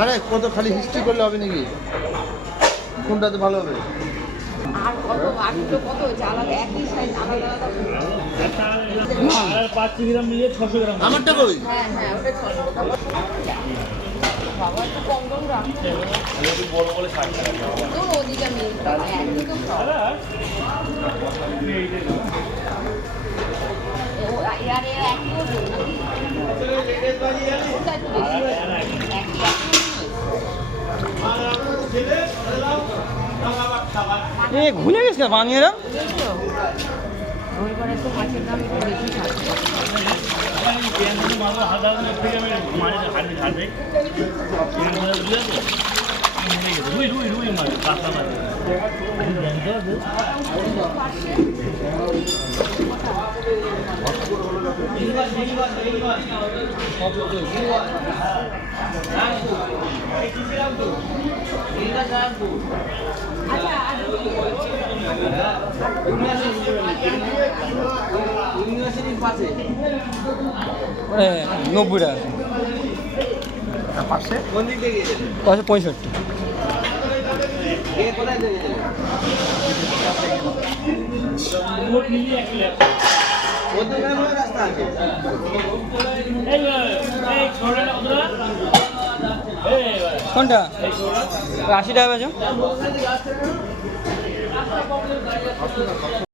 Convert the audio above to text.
আরে কত খালি হিস্ট্রি করলে হবে নাকি? কোনটাতে ভালো হবে? আর কত আর দুটো কত হয়েছে আলাদা একই সাইজ আলাদা আলাদা 5 গ্রাম মিলিয়ে 600 গ্রাম। আমারটা কই? হ্যাঁ হ্যাঁ ওটা 600 বাবা একটু কম কম রাখতে বড় বলে 60 টাকা। তো ওদিকে মিল একই তো সব ইয়ার একই ওটা একটু বেশি একই ঘুরে গেছে বানিয়েরা রবিবারে তো মাছের দাম একটু বেশি থাকে ইউনিভার্সিটির পাশে 90 টাকা পাশে কোন দিক থেকে গিয়েছিলেন? 65 এ কোথায় থেকে গিয়েছিলেন? মধ্যখানে কোনো রাস্তা আছে? কোনটা 80 টাকা বেচো